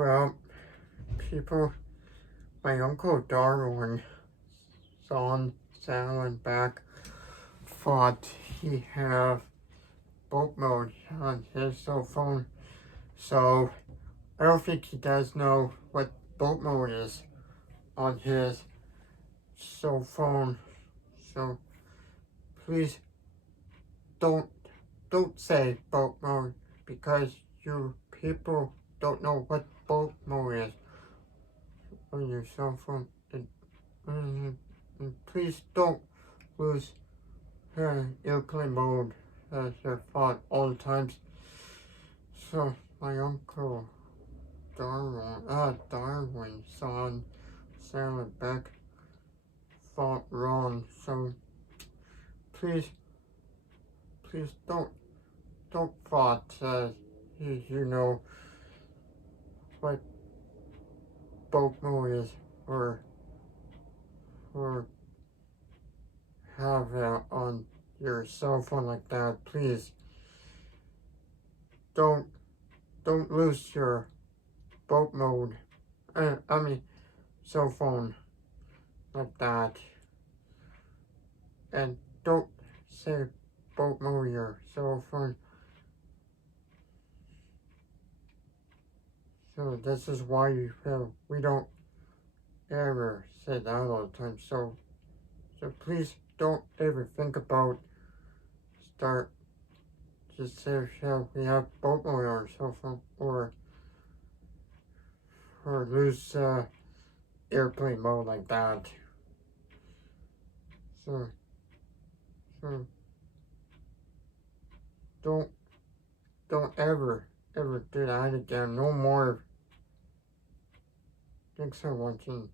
Well, people, my Uncle Darwin, son, Sal, and back thought he have boat mode on his cell phone. So I don't think he does know what boat mode is on his cell phone. So please don't don't say boat mode because you people don't know what boat mode is on your cell phone. And please don't lose airplane mode as your thought all the times. So my uncle Darwin son Sarah Beck thought wrong. So please don't thought you know what boat mode is or have on your cell phone like that. Please don't lose your boat mode. I mean cell phone like that. And don't say boat mode your cell phone. So this is why we don't ever say that all the time. So please don't ever think about start just say we have boat mode on our cell phone or lose airplane mode like that. So don't ever do that again. No more. Thanks for watching.